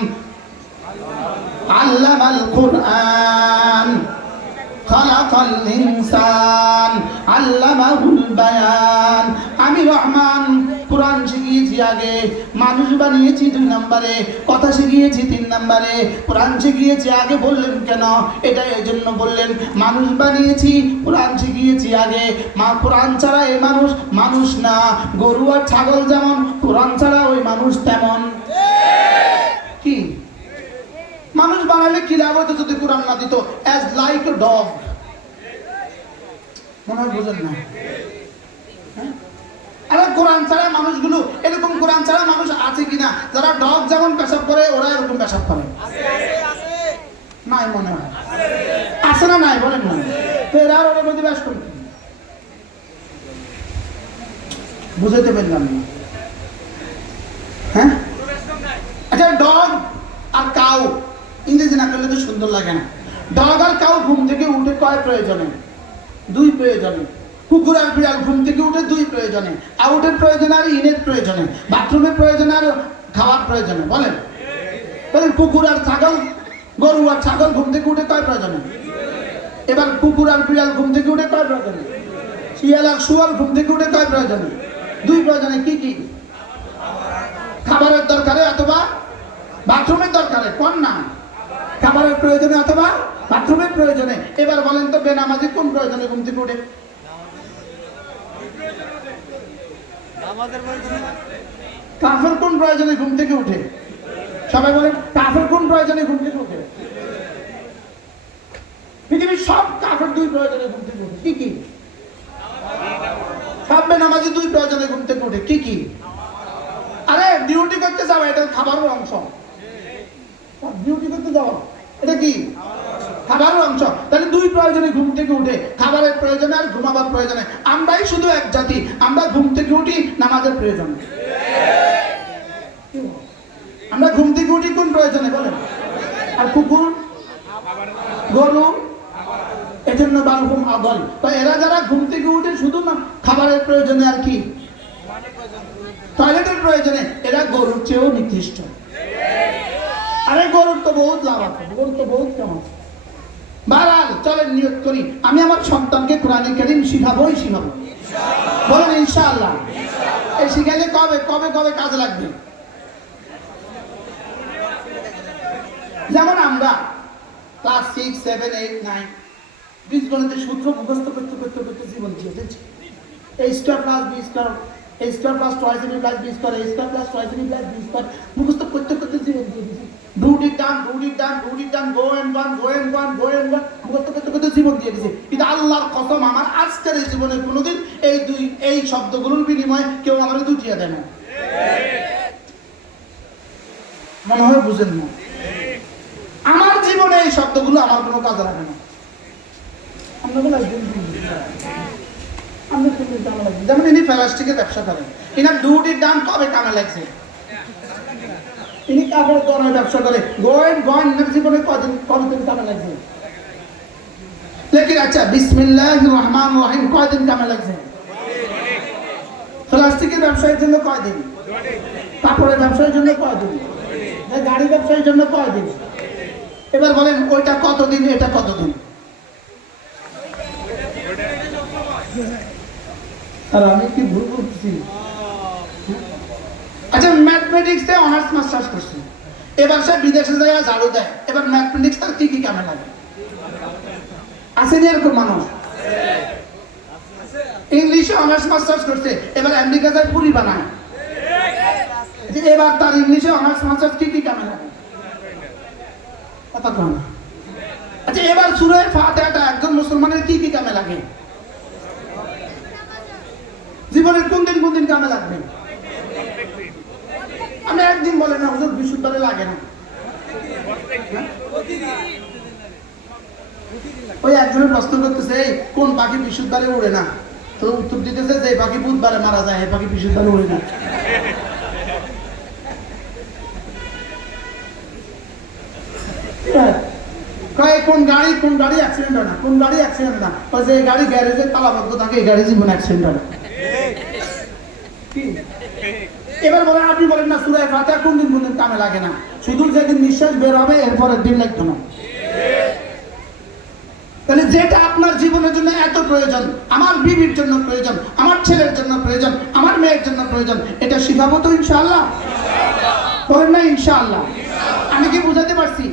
আল্লামাল কোরআন খালাকাল ইনসান আল্লামাহুল বায়ান। আমি রহমান কোরআন শিখিয়েছি আগে, মানুষ বানিয়েছি 2 নম্বরে, কথা শিখিয়েছি 3 নম্বরে, কোরআন শিখিয়েছি আগে। বললেন কেন? এটা এই জন্য বললেন, মানুষ বানিয়েছি, কোরআন শিখিয়েছি আগে। কোরআন ছাড়া এই মানুষ না। গরু আর ছাগল যেমন, কোরআন ছাড়া ওই মানুষ তেমন। কি মানুষ বানালে কি লাভ হতো যদি কোরআন না দিত? As like a dog. মনে হয় বুঝেন না? আরে কোরআন ছাড়া মানুষগুলো এরকম, কোরআন ছাড়া মানুষ আছে কিনা যারা ডগ যেমন পেশাব করে ওরা এরকম পেশাব করে? নাই, মনে হয় আছে না? নাই, বলেন না। তো এরা ওরা মধ্যে ব্যাস করে বুঝাতে পারলাম না। হ্যাঁ, আচ্ছা, ডগ আর কাউ ইংরেজি না করলে তো সুন্দর লাগে না। ডগ আর কাউ ঘুম থেকে উঠে কয় প্রয়োজনে? 2 প্রয়োজনে। কুকুর আর বিড়াল ঘুম থেকে উঠে 2 প্রয়োজনে। আউটের প্রয়োজনে আর ইনের প্রয়োজনে, বাথরুমের প্রয়োজনে আর খাওয়ার প্রয়োজনে। বলেন বলেন, কুকুর আর ছাগল, গরু আর ছাগল ঘুম থেকে উঠে কয় প্রয়োজনে? এবার কুকুর আর বিড়াল ঘুম থেকে উঠে কয় প্রয়োজনে? শিয়াল আর শুয়ার ঘুম থেকে উঠে কয় প্রয়োজনে? 2 প্রয়োজনে। কি কি? খাবারের দরকারে অথবা বাথরুমের দরকারে। কোন না? খাবারের প্রয়োজনে অথবা বাথরুমের প্রয়োজনে। এবার বলেন তো, বেনামাজি কোন প্রয়োজনে ঘুম থেকে উঠে? কাফের কোন প্রয়োজনে ঘুম থেকে উঠে? সবাই বলেন, কাফের কোন প্রয়োজনে ঘুম থেকে উঠে? পৃথিবীর সব কাফের 2 প্রয়োজনে ঘুম থেকে উঠে। কি কি? সব বেনামাজি 2 প্রয়োজনে ঘুম থেকে উঠে। কি কি? আরে ডিউটি করতে যাও, এটা খাবারের অংশ। ডিউটি করতে যাও, এটা কি? খাবারের অংশ। তাহলে 2 প্রয়োজনে ঘুম থেকে উঠে, খাবারের প্রয়োজনে আর ঘুমাবার প্রয়োজনে। আমরাই শুধু এক জাতি, আমরা ঘুম থেকে উঠি নামাজের প্রয়োজনে। আমরা ঘুম থেকে উঠি কোন প্রয়োজনে বলেন? আর কুকুর, গরু, এজন্য বালহুম আদল। তো এরা যারা ঘুম থেকে উঠে শুধু না খাবারের প্রয়োজনে আর কি টয়লেটের প্রয়োজনে, এরা গরুর চেয়েও নিকৃষ্ট। আরে গরুর তো বহুত লাভ আছে, গরুর তো বহুত কেমন। বারাল চলেন নিয়ত করি, আমি আমার সন্তানকে কোরআনে কারীম শিখাবোই শিখাবো। বলেন ইনশাআল্লাহ। এই শিখাইলে কবে কবে কবে কাজে লাগবে? যেমন আমরা ক্লাস 6, 7, 8, 9 বীজগণিতের সূত্র মুখস্থ করতে করতে করতে জীবন দিয়েছি। a square plus b square, a square plus twice a plus b square, a square plus twice a plus b square মুখস্থ করতে করতে জীবন দিয়েছি। do it done, do it done, do it done, go and one, go and one, go and one মুখস্থ করতে করতে জীবন দিয়ে দিয়েছি। কিন্তু আল্লাহর কসম, আমার আজকের এই জীবনে কোনোদিন এই শব্দগুলোর বিনিময়ে কেউ আমার দুটিয়া দেয় না। মনে হয় বুঝেন না। আমার জীবনে এই শব্দগুলো আমার কোনো কাজে লাগে না। যেমন ইনি প্লাস্টিকের ব্যবসা করেন, ইনার ডিউটির দাম কবে কামে লাগছে? ইনি কাপড় দোকানের ব্যবসা করে, ইনার জীবনে কতদিন কামে লাগছে? লেকিন আচ্ছা, বিসমিল্লাহির রহমানির রহিম কয়দিন কামে লাগছে? প্লাস্টিকের ব্যবসায়ের জন্য কয়দিন? কাপড়ের ব্যবসায়ের জন্য কয়দিন? গাড়ি ব্যবসায়ের জন্য কয়দিন? এবার বলেন, ওইটা কতদিন, এটা কতদিন? আর আমি কি ভুল করছি? আচ্ছা, ম্যাথমেটিক্সে অনার্স মাস্টার্স করছি, এবার সে বিদেশে যায় ঝাড়ু দেয়। এবার ম্যাথমেটিক্স তার কি কি কামে লাগে? আসেনি এরকম মানুষ? ইংলিশে অনার্স মাস্টার্স করছে, এবার আমেরিকা যায় পুরি বানায়। এবার তার ইংলিশে অনার্স মাস্টার্স কি কি কামে লাগে? কথা কয় না। আচ্ছা, এবার সূরা ফাতিহাটা একজন মুসলমানের কি কি কামে লাগে? জীবনের কোন দিন কামে লাগবে? আমি একদিন বলে না হুজুর, বিশুদ্ধরে লাগে না। ওই একজনের প্রশ্ন করতেছে, এই কোন পাখি বিশুদ্ধরে উড়ে না? তো উত্তর দিতেছে, যে পাখি বুধবারে মারা যায়, এই পাখি বিশুদ্ধরে উড়ে না। কোন গাড়ি অ্যাক্সিডেন্ট হয় না? কোন গাড়ি অ্যাক্সিডেন্ট হয় না? যে গাড়ি গ্যারেজে তালাবদ্ধ থাকে, এই গাড়ি জীবন অ্যাক্সিডেন্ট হয় না। এবার বলেন, আপনি বলেন না সূরা ফাতিহা কোন দিন কামে লাগে না? শুধু যেদিন নিঃশ্বাস বের হবে এরপরের দিন লাগতো না। তাহলে যেটা আপনার জীবনের জন্য এত প্রয়োজন, আমার বিবির জন্য প্রয়োজন, আমার ছেলের জন্য প্রয়োজন, আমার মেয়ের জন্য প্রয়োজন, এটা শিখাবো তো ইনশাআল্লাহ। বলেন না ইনশাআল্লাহ। আমি কি বুঝাতে পারছি?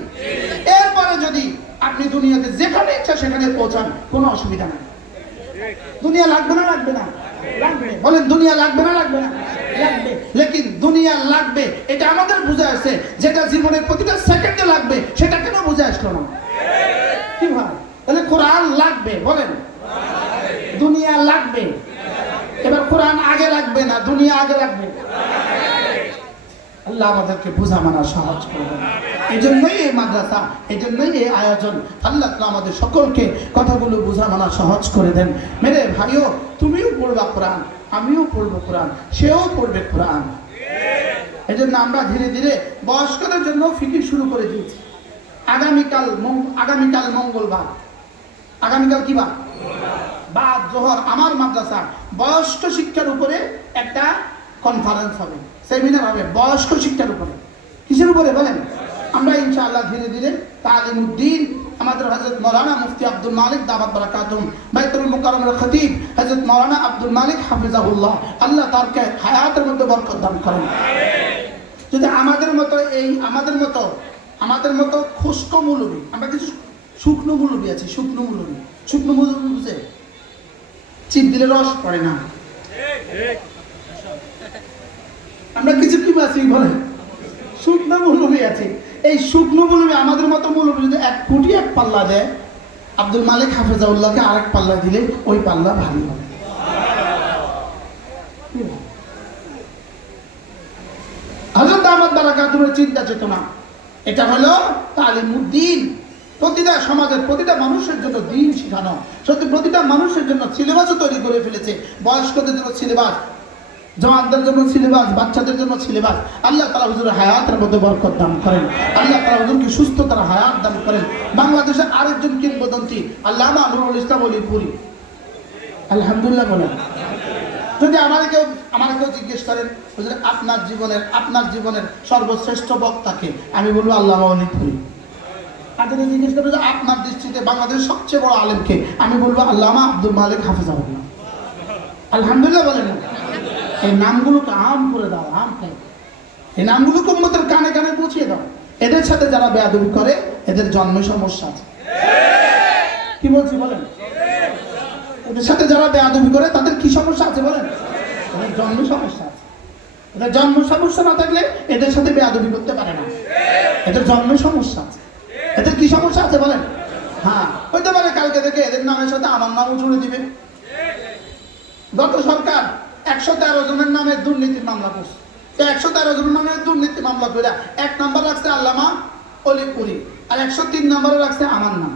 এরপরে যদি আপনি দুনিয়াতে যেখানে ইচ্ছা সেখানে পৌঁছান, কোনো অসুবিধা নাই। দুনিয়া লাগবে না? লাগবে না? লাগবে। বলেন, দুনিয়া লাগবে না? লাগবে না? লাগবে। লেকিন দুনিয়া লাগবে এটা আমাদের বুঝে আসছে, যেটা জীবনের প্রতিটা সেকেন্ডে লাগবে সেটা কেন বুঝে আসলো না? কি ভাই? তাহলে কোরআন লাগবে। বলেন, দুনিয়া লাগবে। এবার কোরআন আগে লাগবে না, দুনিয়া আগে লাগবে। আল্লাহ আমাদেরকে বোঝা মানা সহজ করে দেন। এই জন্যই এই মাদ্রাসা, এই জন্যই এই আয়োজন। আল্লাহ আমাদের সকলকে কথাগুলো বোঝা মানা সহজ করে দেন। মেরে ভাইও, তুমিও পড়বা কোরআন, আমিও পড়বো কোরআন, সেও পড়বে কোরআন। এই জন্য আমরা ধীরে ধীরে বয়স্কদের জন্য ফিকির শুরু করে দিয়েছি। আগামীকাল মঙ্গলবার, আগামীকাল কি বার? বাদ জোহর আমার মাদ্রাসা বয়স্ক শিক্ষার উপরে একটা কনফারেন্স হবে, সেমিনার হবে বয়স্ক শিক্ষার উপরে। কিসের উপরে বলেন? আমরা ইনশাআল্লাহ ধীরে ধীরে তালিমউদ্দিন আমাদের হযরত মাওলানা মুফতি আব্দুল মালিক দামাত বারাকাতুম, বাইতুল মুকাররমের খতিব হযরত মাওলানা আব্দুল মালিক হাফিজাহুল্লাহ, আল্লাহ তারকে হায়াতের মধ্যে বরকত দান করেন। যদি আমাদের মতো খুশক মৌলবী, আমরা কিছু শুকনো মৌলবী আছি, শুকনো মৌলবী বুঝে চিপ দিলে রস পড়ে না, আমরা কিছু কি আছি বলে শুকনো মৌলবী আছে। এই শুকনো মৌলবী আমাদের মতো মৌলবী যদি এক ফুটি এক পাল্লা দেয়, আব্দুল মালিক হাফিজাউল্লাহকে আরেক পাল্লা দিলে ওই পাল্লা ভারী হবে। হযরত দামাত বারাকাতুমের চিন্তা চেতনা এটা হলো তালিমউদ্দিন। প্রতিটা সমাজের প্রতিটা মানুষের জন্য দিন শেখানো, সত্যি প্রতিটা মানুষের জন্য সিলেবাসও তৈরি করে ফেলেছে। বয়স্কদের জন্য সিলেবাস, জওয়ানদের জন্য সিলেবাস, বাচ্চাদের জন্য সিলেবাস। আল্লাহ তাআলা হুজুরের হায়াতের মধ্যে বরকত দান করেন, আল্লাহ তাআলা হুজুরকে সুস্থতার হায়াত দান করেন। বাংলাদেশের আরেকজন কিংবদন্তি আল্লামা নুরুল ইসলাম অলিপুরি, আলহামদুলিল্লাহ বলেন। যদি আমার কেউ জিজ্ঞেস করেন হুজুর আপনার জীবনের সর্বশ্রেষ্ঠ বক্তাকে, আমি বলবো আল্লামা অলিপুরি। আর যদি জিজ্ঞেস করেন যে আপনার দৃষ্টিতে বাংলাদেশের সবচেয়ে বড় আলেমকে, আমি বলবো আল্লামা আব্দুল মালিক হাফিজাহুল্লাহ। আলহামদুলিল্লাহ বলেন না? এই নামগুলোকে আম করে দাও, আম খাই, এই নামগুলোকে উম্মতের কানে কানে পৌঁছিয়ে দাও। এদের সাথে যারা বেয়াদবি করে এদের জন্মে সমস্যা আছে। কি বলছি বলেন? এদের সাথে যারা বেয়াদবি করে তাদের কি সমস্যা আছে বলেন? এদের জন্মে সমস্যা আছে। এদের জন্ম সমস্যা না থাকলে এদের সাথে বেয়াদবি করতে পারে না। এদের জন্মে সমস্যা আছে। এদের কি সমস্যা আছে বলেন? হ্যাঁ, হইতে পারে কালকে থেকে এদের নামের সাথে আমার নামও জুড়ে দিবে। গত সরকার 113 জনের নামে দুর্নীতির মামলা করছে। 113 জনের নামে দুর্নীতি মামলা করে 1 নাম্বার রাখছে আল্লামা অলিপুরি, আর 103 নাম্বারে রাখছে আমার নাম।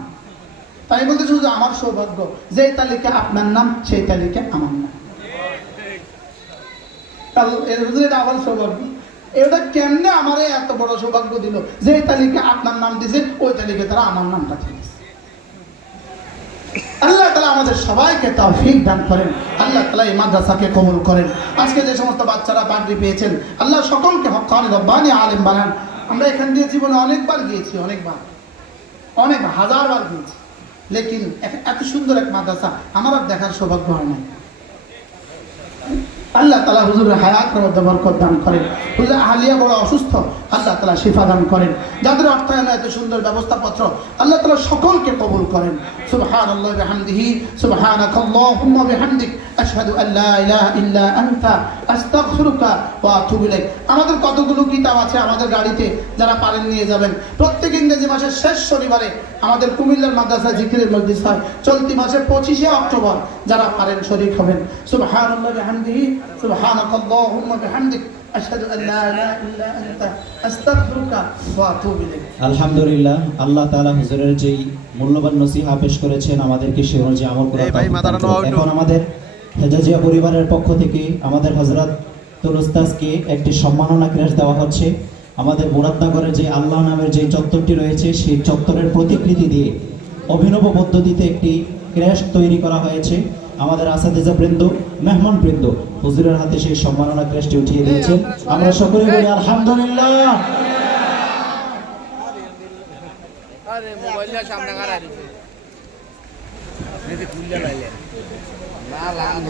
তাই বলতেছি যে আমার সৌভাগ্য, যেই তালিকা আপনার নাম সেই তালিকা আমার নাম। এটা আমার সৌভাগ্য। এটা কেমনে আমারে এত বড় সৌভাগ্য দিল, যেই তালিকা আপনার নাম দিয়েছে ওই তালিকা তারা আমার নামটা দিয়েছে। আল্লাহ তাআলা আমাদের সবাইকে তৌফিক দান করেন, আল্লাহ তাআলা এই মাদ্রাসাকে কবুল করেন। আজকে যে সমস্ত বাচ্চারা পাগড়ি পেয়েছেন, আল্লাহ সকলকে হক্কানি রব্বানি আলেম বানান। আমরা এখান দিয়ে জীবনে অনেকবার গিয়েছি, অনেক হাজারবার গিয়েছি, লেকিন এত সুন্দর এক মাদ্রাসা আমার আর দেখার সৌভাগ্য হয় না। আল্লাহ তাআলা হুজুরের হায়াতের মধ্যে বরকত দান করেন। হুজুর আহলিয়া বড় অসুস্থ, আল্লাহ তাআলা শিফা দান করেন। যাদের অর্থায়নে এত সুন্দর ব্যবস্থাপত্র, আল্লাহ তাআলা সকলকে কবুল করেন। সুবহানাল্লাহি ওয়া বিহামদিহি, সুবহানাকাল্লাহুম্মা বিহামদিক, আশহাদু আল্লা ইলাহা ইল্লা আনতা, আস্তাগফিরুকা ওয়া আতুবু ইলাইক। আমাদের কতগুলো কিতাব আছে আমাদের গাড়িতে, যারা পারেন নিয়ে যাবেন। প্রত্যেক ইংরেজি মাসের শেষ শনিবারে আমাদের কুমিল্লার মাদ্রাসা জিকিরের মজলিস হয়। চলতি মাসের 25শে অক্টোবর, যারা পারেন শরীক হবেন। সুবহানাল্লাহি ওয়া বিহামদিহি, সুবহানাকাল্লাহুম্মা বিহামদিক, আশহাদু আল্লা ইলাহা ইল্লা আনতা, আস্তাগফিরুকা ওয়া আতুবু ইলাইক। আলহামদুলিল্লাহ, আল্লাহ তাআলা হুজুরের যেই মূল্যবান নসিহা পেশ করেছেন আমাদেরকে সে অনুযায়ী আমল করার তৌফিক দান করুন। এখন আমাদের হেজাজিয়া পরিবারের পক্ষ থেকে আমাদের হযরতুল উস্তাজকে একটি সম্মাননা ক্রেস্ট দেওয়া হচ্ছে। আমাদের মুরাদনগরের যে আল্লাহ নামের যে চত্বরটি রয়েছে, সেই চত্বরের প্রতিকৃতি দিয়ে অভিনব পদ্ধতিতে একটি ক্রেস্ট তৈরি করা হয়েছে। আমাদের আসাদিজা বৃন্দ, মেহমান বৃন্দ হুজুরের হাতে সেই সম্মাননা ক্রেস্টটি উঠিয়ে দিয়েছেন। আমরা সকলে বলি আলহামদুলিল্লাহ। আরে মোবাইলটা সামনে কারাই দিছে নেতে খুললে লাইলে না লাগানো